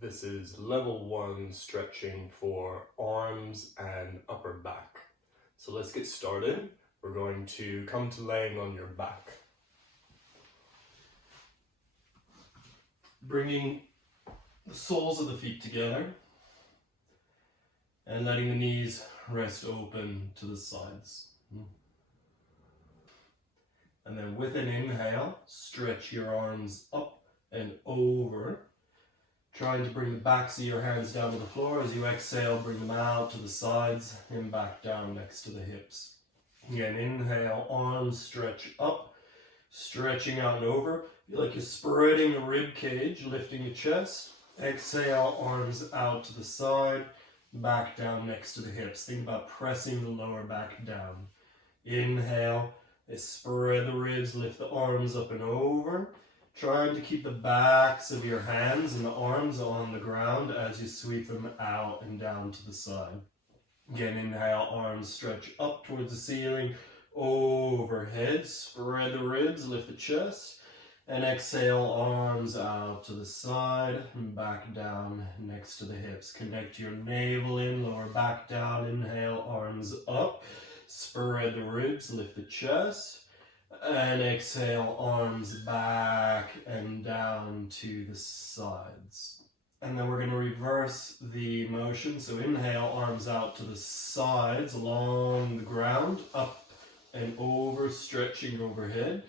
This is level 1 stretching for arms and upper back. So let's get started. We're going to come to laying on your back. Bringing the soles of the feet together and letting the knees rest open to the sides. And then with an inhale, stretch your arms up and over, trying to bring the backs of your hands down to the floor. As you exhale, bring them out to the sides and back down next to the hips. Again, inhale, arms stretch up, stretching out and over. Feel like you're spreading the rib cage, lifting your chest. Exhale, arms out to the side, back down next to the hips. Think about pressing the lower back down. Inhale, spread the ribs, lift the arms up and over. Trying to keep the backs of your hands and the arms on the ground as you sweep them out and down to the side. Again, inhale, arms stretch up towards the ceiling, overhead. Spread the ribs, lift the chest. And exhale, arms out to the side and back down next to the hips. Connect your navel in, lower back down. Inhale, arms up. Spread the ribs, lift the chest. And exhale, arms back and down to the sides. And then we're going to reverse the motion. So inhale, arms out to the sides, along the ground, up and over, stretching overhead.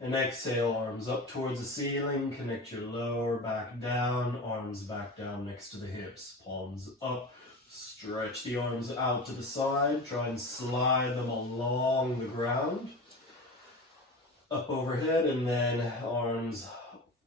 And exhale, arms up towards the ceiling, connect your lower back down, arms back down next to the hips, palms up, stretch the arms out to the side, try and slide them along the ground, up overhead, and then arms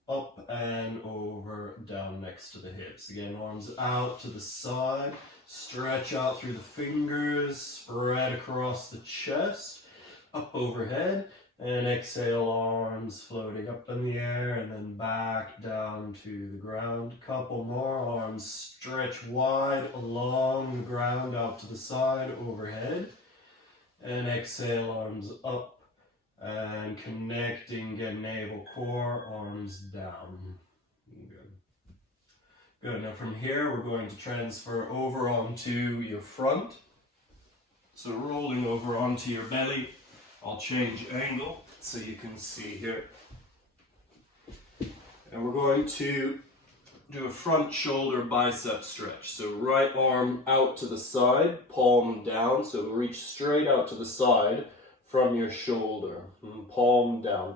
up and over, down next to the hips. Again, arms out to the side, stretch out through the fingers, spread across the chest, up overhead. And exhale, arms floating up in the air and then back down to the ground. Couple more, arms stretch wide along the ground out to the side, overhead. And exhale, arms up and connecting, again, navel, core, arms down. Good. Good, now from here we're going to transfer over onto your front. So rolling over onto your belly. I'll change angle so you can see here. And we're going to do a front shoulder bicep stretch. So right arm out to the side, palm down. So reach straight out to the side from your shoulder, palm down.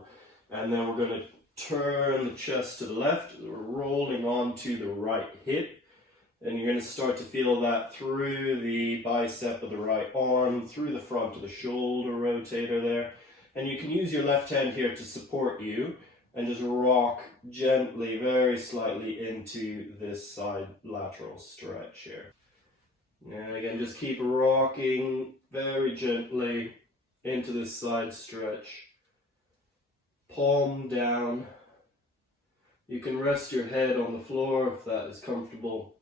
And then we're going to turn the chest to the left, rolling onto the right hip. And you're going to start to feel that through the bicep of the right arm, through the front of the shoulder rotator there. And you can use your left hand here to support you and just rock gently, very slightly into this side lateral stretch here. And again, just keep rocking very gently into this side stretch. Palm down. You can rest your head on the floor if that is comfortable.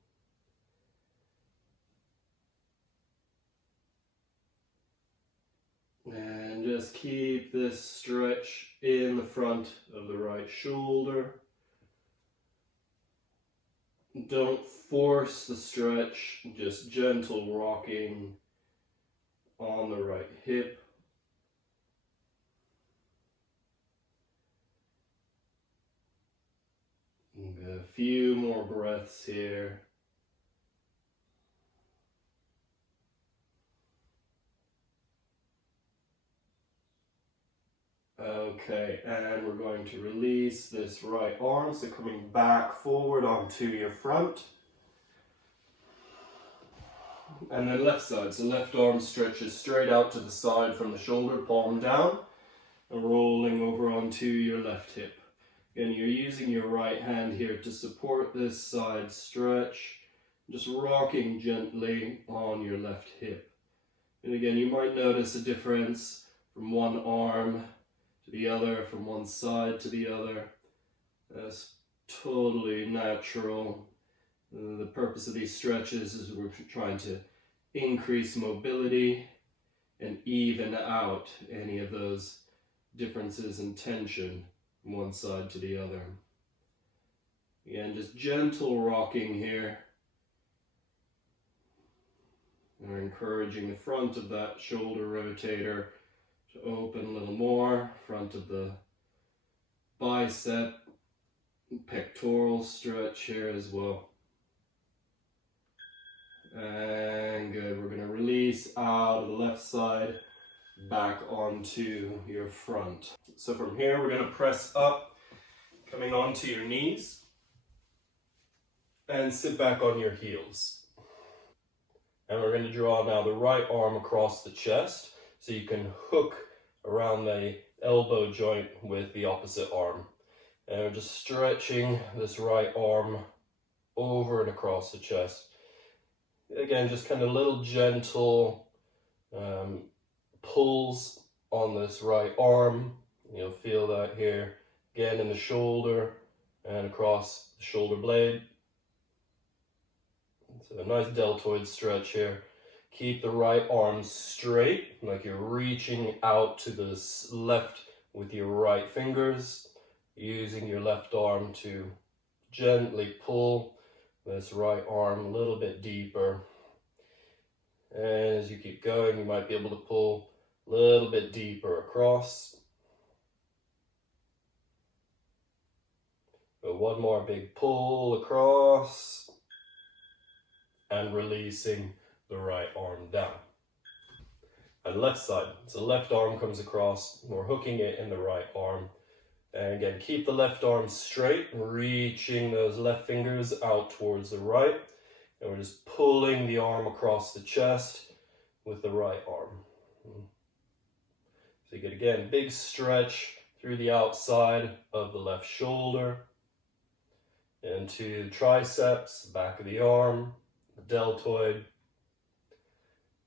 And just keep this stretch in the front of the right shoulder. Don't force the stretch, just gentle rocking on the right hip. And a few more breaths here. Okay, and we're going to release this right arm, so coming back forward onto your front. And then left side, so left arm stretches straight out to the side from the shoulder, palm down, and rolling over onto your left hip. Again, you're using your right hand here to support this side stretch, just rocking gently on your left hip. And again, you might notice a difference from one arm to the other, from one side to the other. That's totally natural. The purpose of these stretches is we're trying to increase mobility and even out any of those differences in tension from one side to the other. Again, just gentle rocking here. We're encouraging the front of that shoulder rotator to open a little more, front of the bicep, pectoral stretch here as well. And good, we're going to release out of the left side, back onto your front. So from here, we're going to press up, coming onto your knees, and sit back on your heels. And we're going to draw now the right arm across the chest, so you can hook around the elbow joint with the opposite arm. And we're just stretching this right arm over and across the chest. Again, just kind of little gentle pulls on this right arm. You'll feel that here. Again, in the shoulder and across the shoulder blade. So a nice deltoid stretch here. Keep the right arm straight, like you're reaching out to the left with your right fingers, using your left arm to gently pull this right arm a little bit deeper. And as you keep going, you might be able to pull a little bit deeper across. But one more big pull across. And releasing the right arm down. And left side, so left arm comes across, we're hooking it in the right arm. And again, keep the left arm straight, reaching those left fingers out towards the right. And we're just pulling the arm across the chest with the right arm. So you get, again, big stretch through the outside of the left shoulder, into the triceps, back of the arm, the deltoid,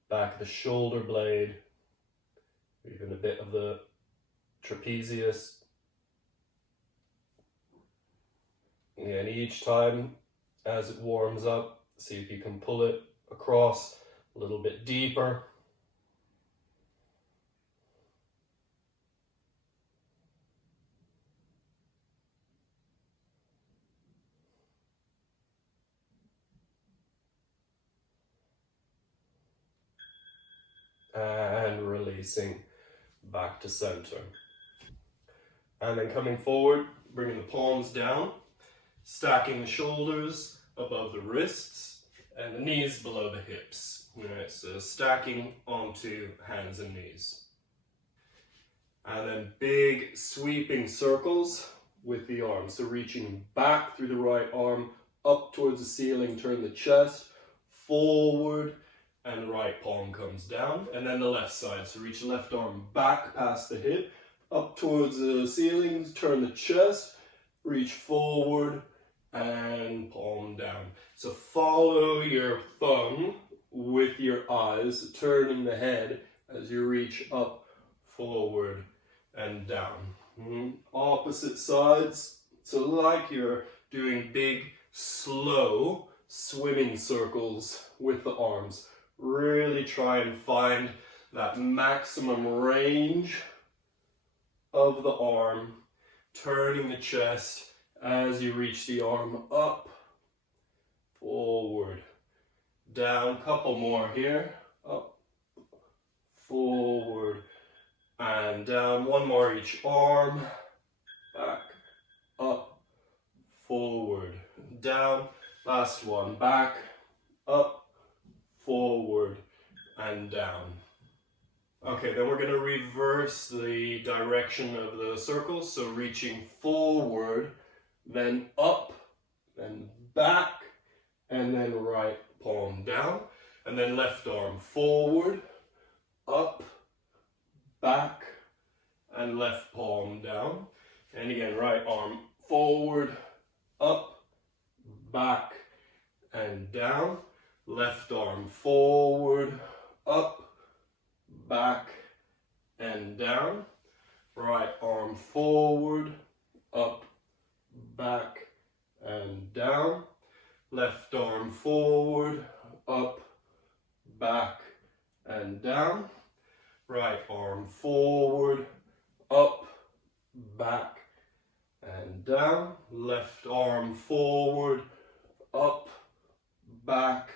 back of the shoulder blade, even a bit of the trapezius. And each time as it warms up, see if you can pull it across a little bit deeper. And releasing back to center. And then coming forward, bringing the palms down, stacking the shoulders above the wrists and the knees below the hips. Alright, so stacking onto hands and knees. And then big sweeping circles with the arms. So reaching back through the right arm, up towards the ceiling, turn the chest, forward, and the right palm comes down. And then the left side, so reach the left arm back past the hip, up towards the ceiling, turn the chest, reach forward, and palm down. So follow your thumb with your eyes, turning the head as you reach up, forward, and down. Opposite sides, so like you're doing big, slow swimming circles with the arms. Really try and find that maximum range of the arm, turning the chest as you reach the arm up, forward, down. Couple more here. Up, forward, and down. One more each arm. Back, up, forward, down. Last one. Back, up, forward, and down. Okay, then we're going to reverse the direction of the circles. So reaching forward, then up, then back, and then right palm down. And then left arm forward, up, back, and left palm down. And again, right arm forward, up, back, and down. Left arm forward, up, back, and down. Right arm forward, up, back, and down. Left arm forward, up, back, and down. Right arm forward, up, back, and down. Left arm forward, up, back,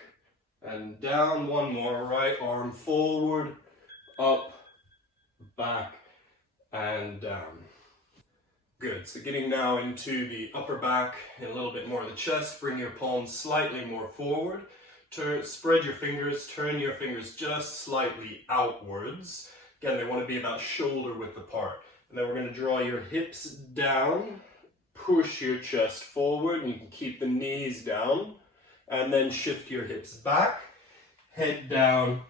and down. One more. Right arm forward, up, back, and down. Good. So getting now into the upper back and a little bit more of the chest. Bring your palms slightly more forward. Spread your fingers. Turn your fingers just slightly outwards. Again, they want to be about shoulder width apart. And then we're going to draw your hips down. Push your chest forward. And you can keep the knees down. And then shift your hips back. Head down.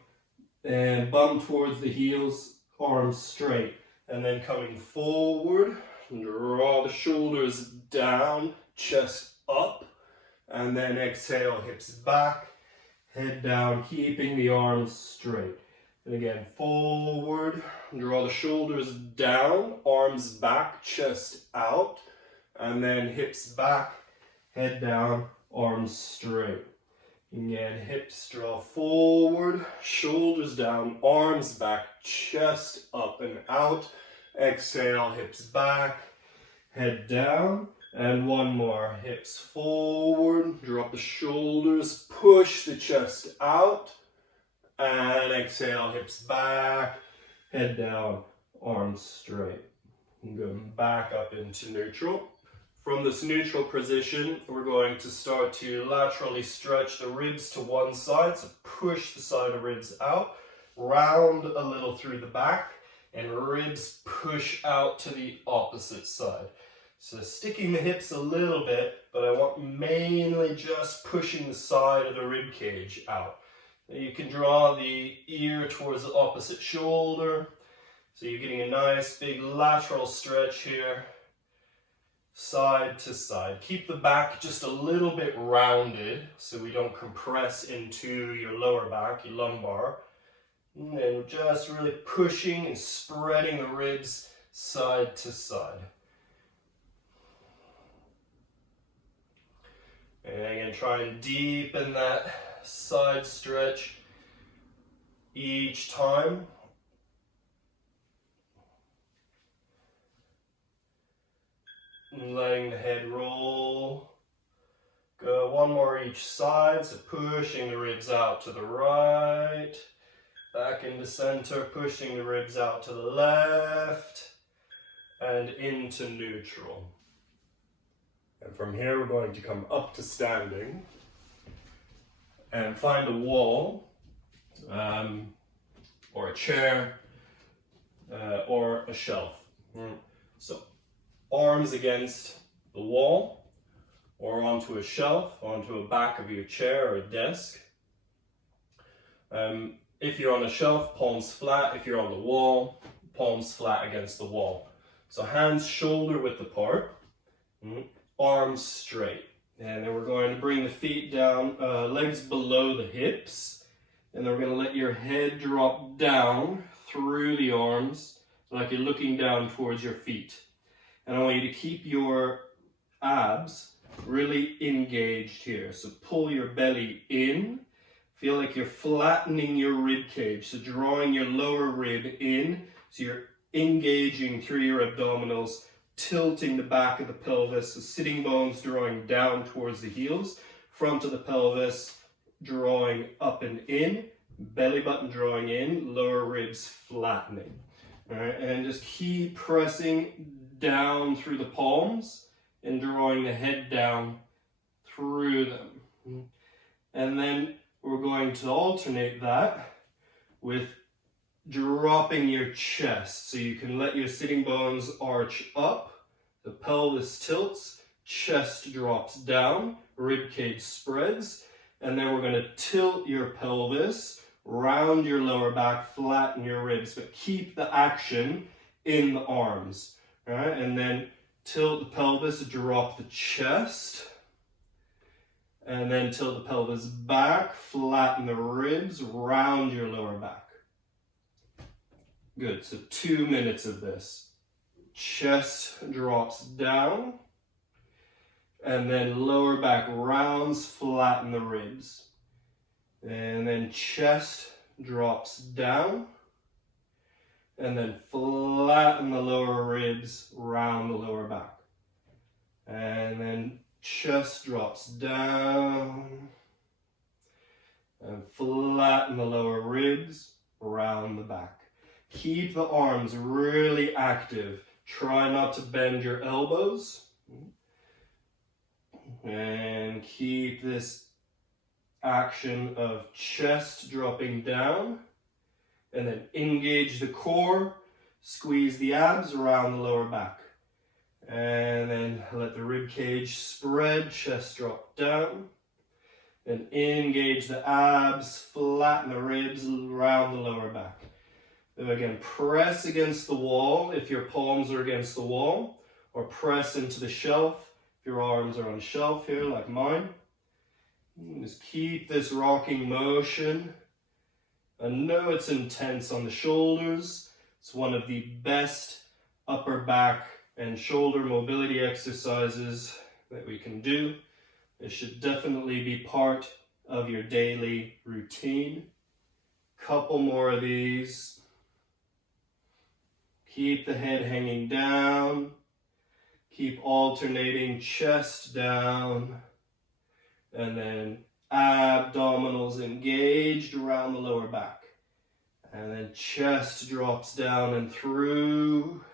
And bum towards the heels. Arms straight. And then coming forward. Draw the shoulders down, chest up, and then exhale, hips back, head down, keeping the arms straight. And again, forward, draw the shoulders down, arms back, chest out, and then hips back, head down, arms straight. Again, hips draw forward, shoulders down, arms back, chest up and out. Exhale, hips back, head down, and one more. Hips forward, drop the shoulders, push the chest out, and exhale, hips back, head down, arms straight. And go back up into neutral. From this neutral position, we're going to start to laterally stretch the ribs to one side, so push the side of ribs out, round a little through the back, and ribs push out to the opposite side. So sticking the hips a little bit, but I want mainly just pushing the side of the rib cage out. You can draw the ear towards the opposite shoulder. So you're getting a nice big lateral stretch here, side to side. Keep the back just a little bit rounded so we don't compress into your lower back, your lumbar. And just really pushing and spreading the ribs side to side. And again, try and deepen that side stretch each time. And letting the head roll. Go one more each side, so pushing the ribs out to the right. Back into center, pushing the ribs out to the left, and into neutral. And from here, we're going to come up to standing, and find a wall, or a chair, or a shelf. So, arms against the wall, or onto a shelf, onto a back of your chair or a desk. If you're on a shelf, palms flat. If you're on the wall, palms flat against the wall. So hands shoulder width apart, arms straight. And then we're going to bring the feet down, legs below the hips. And then we're going to let your head drop down through the arms, like you're looking down towards your feet. And I want you to keep your abs really engaged here. So pull your belly in. Feel like you're flattening your rib cage, so drawing your lower rib in, so you're engaging through your abdominals, tilting the back of the pelvis, so sitting bones drawing down towards the heels, front of the pelvis drawing up and in, belly button drawing in, lower ribs flattening. All right, and just keep pressing down through the palms and drawing the head down through them. And then we're going to alternate that with dropping your chest. So you can let your sitting bones arch up, the pelvis tilts, chest drops down, rib cage spreads, and then we're going to tilt your pelvis, round your lower back, flatten your ribs, but keep the action in the arms. All right? And then tilt the pelvis, drop the chest. And then tilt the pelvis back, flatten the ribs, round your lower back. Good, so 2 minutes of this. Chest drops down, and then lower back rounds, flatten the ribs. And then chest drops down, and then flatten the lower ribs, round the lower back. And then chest drops down. And flatten the lower ribs, round the back. Keep the arms really active. Try not to bend your elbows. And keep this action of chest dropping down. And then engage the core. Squeeze the abs around the lower back. And then let the rib cage spread, chest drop down. And engage the abs, flatten the ribs around the lower back. Then again, press against the wall if your palms are against the wall, or press into the shelf if your arms are on the shelf here like mine. Just keep this rocking motion. I know it's intense on the shoulders. It's one of the best upper back and shoulder mobility exercises that we can do. It should definitely be part of your daily routine. Couple more of these. Keep the head hanging down. Keep alternating chest down. And then abdominals engaged around the lower back. And then chest drops down and through.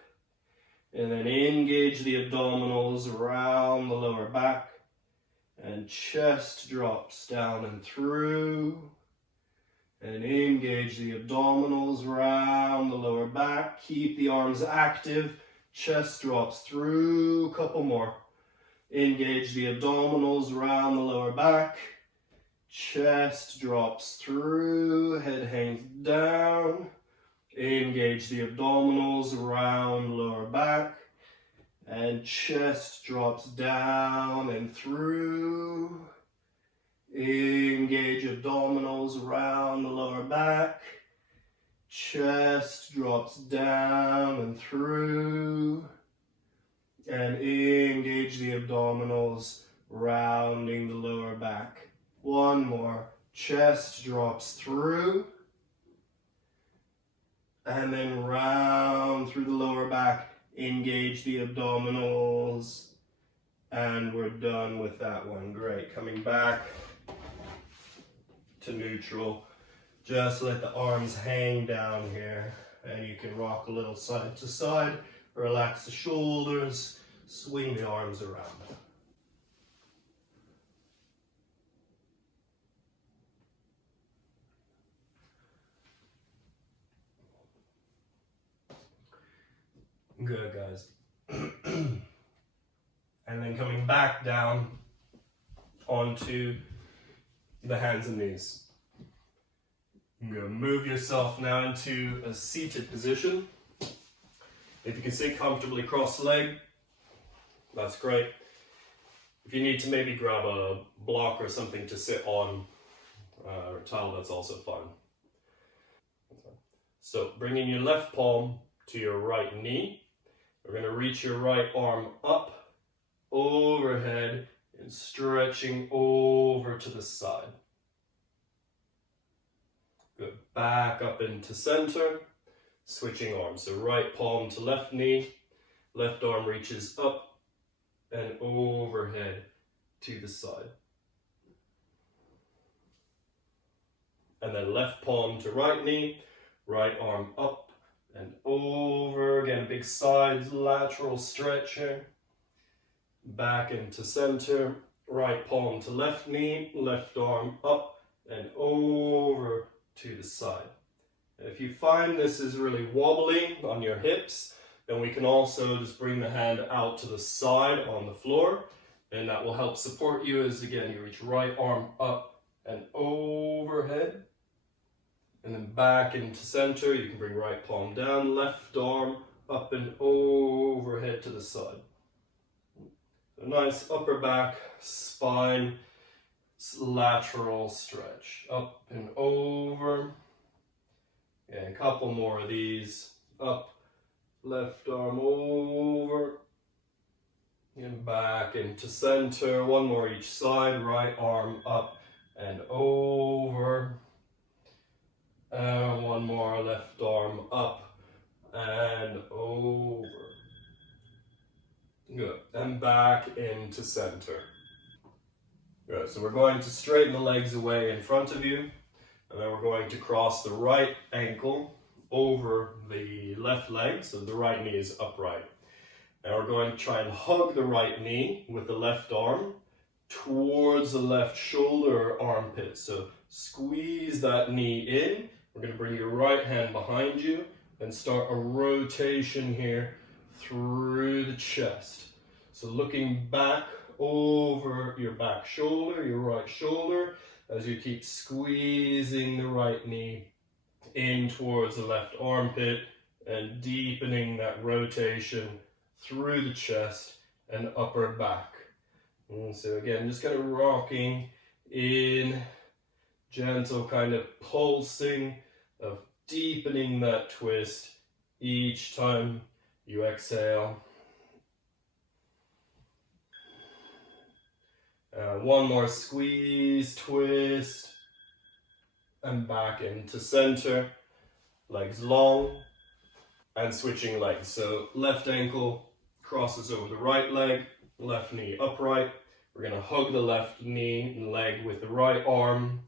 And then engage the abdominals around the lower back. And chest drops down and through. And engage the abdominals around the lower back. Keep the arms active. Chest drops through. Couple more. Engage the abdominals around the lower back. Chest drops through. Head hangs down. Engage the abdominals around the lower back. And chest drops down and through. Engage abdominals around the lower back. Chest drops down and through. And engage the abdominals, rounding the lower back. One more. Chest drops through. And then round through the lower back. Engage the abdominals. And we're done with that one. Great. Coming back to neutral. Just let the arms hang down here. And you can rock a little side to side. Relax the shoulders. Swing the arms around. Good, guys. And then coming back down onto the hands and knees. You're going to move yourself now into a seated position. If you can sit comfortably cross-legged, that's great. If you need to maybe grab a block or something to sit on, or a towel, that's also fine. So bringing your left palm to your right knee. We're going to reach your right arm up, overhead, and stretching over to the side. Good. Back up into center, switching arms. So right palm to left knee, left arm reaches up and overhead to the side. And then left palm to right knee, right arm up and over. Again, big sides, lateral stretch here. Back into center, right palm to left knee, left arm up and over to the side. If you find this is really wobbly on your hips, then we can also just bring the hand out to the side on the floor, and that will help support you as, again, you reach right arm up and overhead, and then back into center. You can bring right palm down, left arm up and overhead to the side. A nice upper back, spine, lateral stretch, up and over. And a couple more of these. Up, left arm over, and back into center. One more each side, right arm up and over. And one more, left arm up and over. Good. And back into center. Good. So we're going to straighten the legs away in front of you. And then we're going to cross the right ankle over the left leg. So the right knee is upright. And we're going to try and hug the right knee with the left arm towards the left shoulder or armpit. So squeeze that knee in. We're going to bring your right hand behind you and start a rotation here through the chest. So looking back over your back shoulder, your right shoulder, as you keep squeezing the right knee in towards the left armpit and deepening that rotation through the chest and upper back. And so again, just kind of rocking in, gentle kind of pulsing of deepening that twist each time you exhale. One more squeeze, twist, and back into center. Legs long, and switching legs. So left ankle crosses over the right leg, left knee upright. We're going to hug the left knee and leg with the right arm.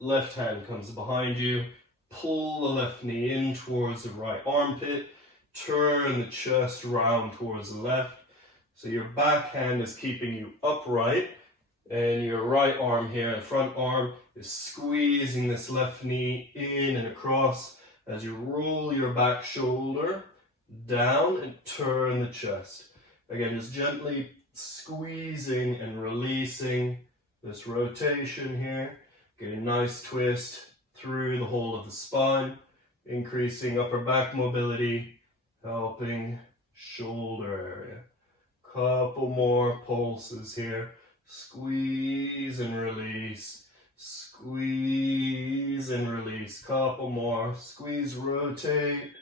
Left hand comes behind you. Pull the left knee in towards the right armpit. Turn the chest round towards the left. So your back hand is keeping you upright. And your right arm here, the front arm, is squeezing this left knee in and across as you roll your back shoulder down and turn the chest. Again, just gently squeezing and releasing this rotation here. Get a nice twist through the whole of the spine, increasing upper back mobility, helping shoulder area. Couple more pulses here. Squeeze and release. Squeeze and release. Couple more. Squeeze, rotate.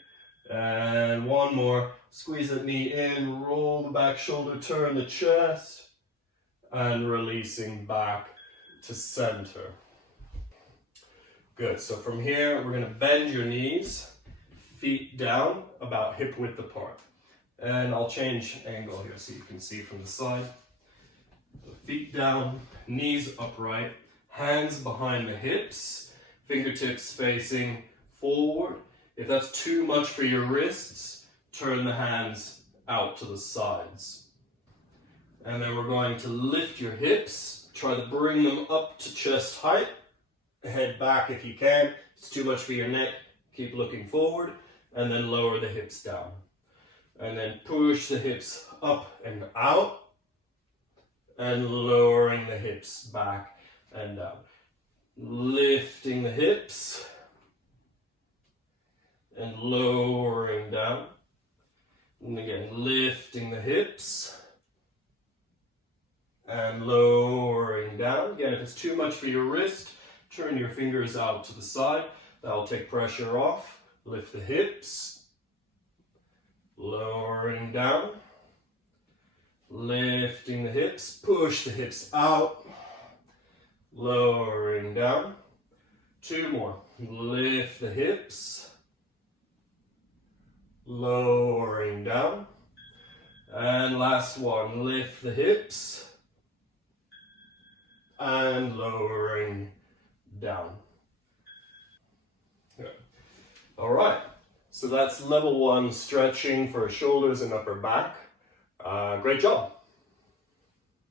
And one more. Squeeze that knee in. Roll the back shoulder. Turn the chest. And releasing back to center. Good. So from here, we're going to bend your knees. Feet down, about hip width apart. And I'll change angle here so you can see from the side. So feet down, knees upright, hands behind the hips, fingertips facing forward. If that's too much for your wrists, turn the hands out to the sides. And then we're going to lift your hips, try to bring them up to chest height. Head back if you can. If it's too much for your neck, keep looking forward, and then lower the hips down. And then push the hips up and out, and lowering the hips back and down. Lifting the hips, and lowering down. And again, lifting the hips, and lowering down. Again, if it's too much for your wrist, turn your fingers out to the side. That'll take pressure off. Lift the hips, lowering down, lifting the hips, push the hips out, lowering down. Two more. Lift the hips, lowering down. And last one. Lift the hips and lowering down. Good. All right. So that's level 1 stretching for shoulders and upper back. Great job.